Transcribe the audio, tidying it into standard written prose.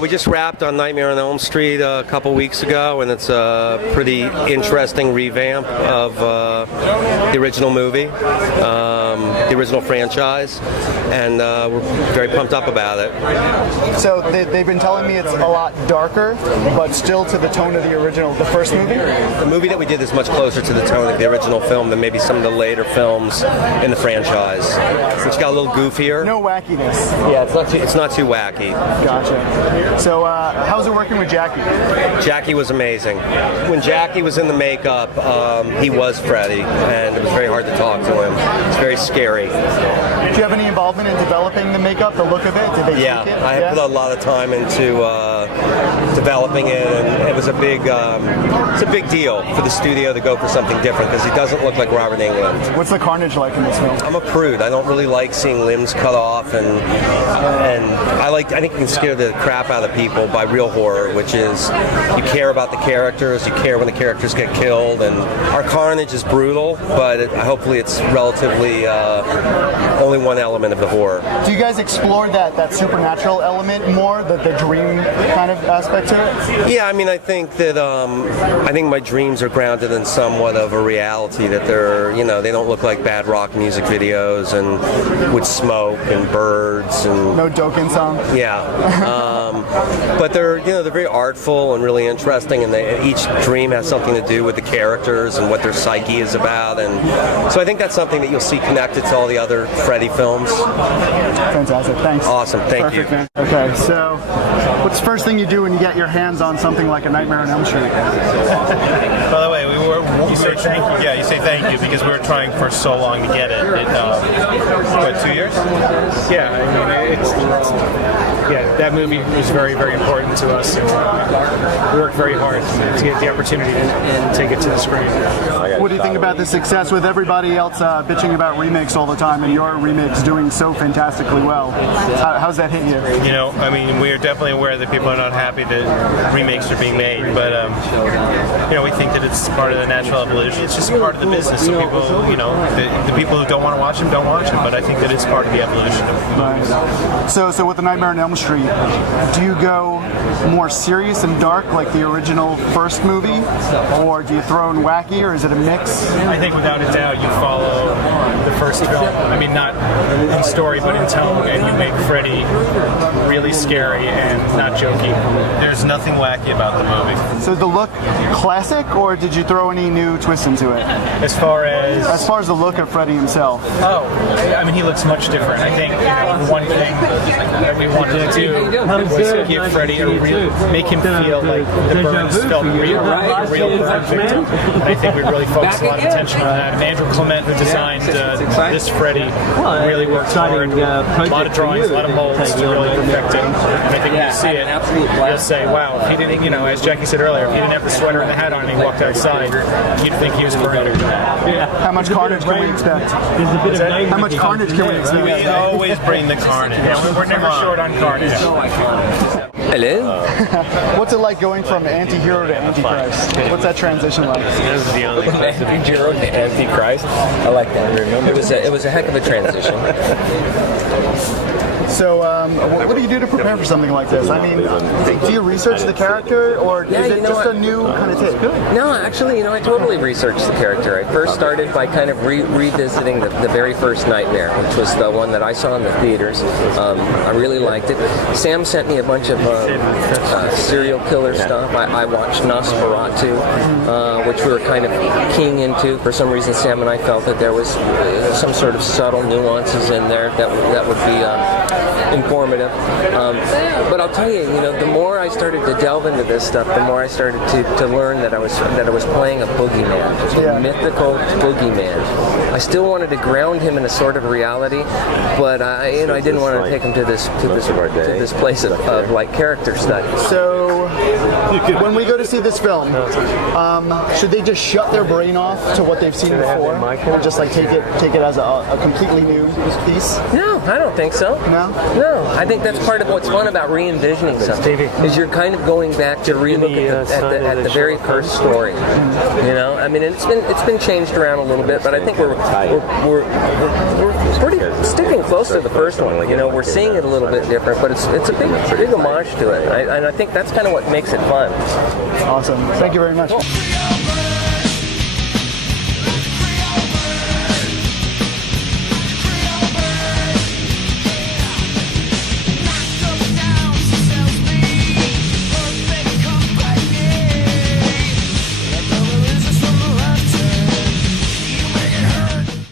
We just wrapped on Nightmare on Elm Street a couple weeks ago, and it's a pretty interesting revamp of the original movie, the original franchise, and we're very pumped up about it. So they've been telling me it's a lot darker, but still to the tone of the original, the first movie? The movie that we did is much closer to the tone of the original film than maybe some of the later films in the franchise, which got a little goofier. No wackiness. Yeah, it's not too wacky. Gotcha. So how's it working with Jackie? Jackie was amazing. When Jackie was in the makeup, he was Freddy, and it was very hard to talk to him. It's very scary. Do you have any involvement in developing the makeup, the look of it? Did they tweak it? I put a lot of time into developing it, and it was it's a big deal for the studio to go for something different because he doesn't look like Robert Englund. What's the carnage like in this film? I'm a prude. I don't really like seeing limbs cut off, and I think you can scare the crap out of people by real horror, which is you care about the characters, you care when the characters get killed, and our carnage is brutal, but hopefully it's relatively only one element of the horror. Do you guys explore that supernatural element more, the dream kind of aspect to it? Yeah, I mean, I think that I think my dreams are grounded in somewhat of a reality that they don't look like bad rock music videos and with smoke and birds and no Dokken song. Yeah, but they're very artful and really interesting, and each dream has something to do with the characters and what their psyche is about, and so I think that's something that you'll see connected to all the other Freddy films. Fantastic, thanks. Awesome, thank you. Man. Okay, so what's the first thing you do when you get your hands on something like a Nightmare on Elm Street? By the way, you say thank you. Yeah, you say thank you because we were trying for so long to get it. What, 2 years? Yeah, I mean, that movie was very, very important to us. We worked very hard to get the opportunity to take it to the screen. What do you think about the success with everybody else bitching about remakes all the time, and your remakes doing so fantastically well? How's that hit you? I mean, we're definitely aware that people are not happy that remakes are being made, but we think that it's part of the natural evolution. It's just part of the business. So people, the people who don't want to watch them don't watch them, but I think that it's part of the evolution of movies. Right. So with the Nightmare on Elm Street, do you go more serious and dark like the original first movie, or do you throw in wacky, or is it a mix? I think without a doubt you follow the first film. I mean, not in story, but in tone, and you make Freddy really scary and not jokey. There's nothing wacky about the movie. So the look classic, or did you throw any new twists into it? As far as the look of Freddy himself. Oh, I mean, he looks much different. I think one thing that we wanted to do was give Freddy make him feel like the burns felt real, like a real burn victim. And I think we really focused a lot of attention on that. And Andrew Clement, who designed this Freddy, really worked hard. A lot of drawings, a lot of molds to really perfect it. And I think when you see it, you'll say, wow, if he didn't, as Jackie said earlier, if he didn't have the sweater and the hat on and he walked outside, you'd think he was a burner. How much carnage can we expect? How much carnage can we expect? We always bring the carnage. Yeah, we're never short on carnage. Hello? What's it like going from anti-hero to Antichrist? What's that transition like? This is the only anti-hero to Antichrist. I like that. Remember, it was a heck of a transition. So, what do you do to prepare for something like this? I mean, do you research the character, or is it just a new kind of take? No, actually, I totally researched the character. I first started by kind of revisiting the very first Nightmare, which was the one that I saw in the theaters. I really liked it. Sam sent me a bunch of serial killer stuff. I watched Nosferatu, which we were kind of keying into. For some reason, Sam and I felt that there was some sort of subtle nuances in there that would be informative. But I'll tell you, the more I started to delve into this stuff, the more I started to learn that I was playing a boogeyman, a mythical boogeyman. I still wanted to ground him in a sort of reality, but I didn't want to take him to this place of like character study. So, when we go to see this film, should they just shut their brain off to what they've seen before, or just like take it as a completely new piece? No, I don't think so. No? No? No, I think that's part of what's fun about re-envisioning something. Is you're kind of going back to relook at the very first story. You know, I mean, it's been changed around a little bit, but I think we're pretty sticking close to the first one. You know, we're seeing it a little bit different, but it's a big homage to it, and I think that's kind of what makes it fun. Awesome. Thank you very much. Cool.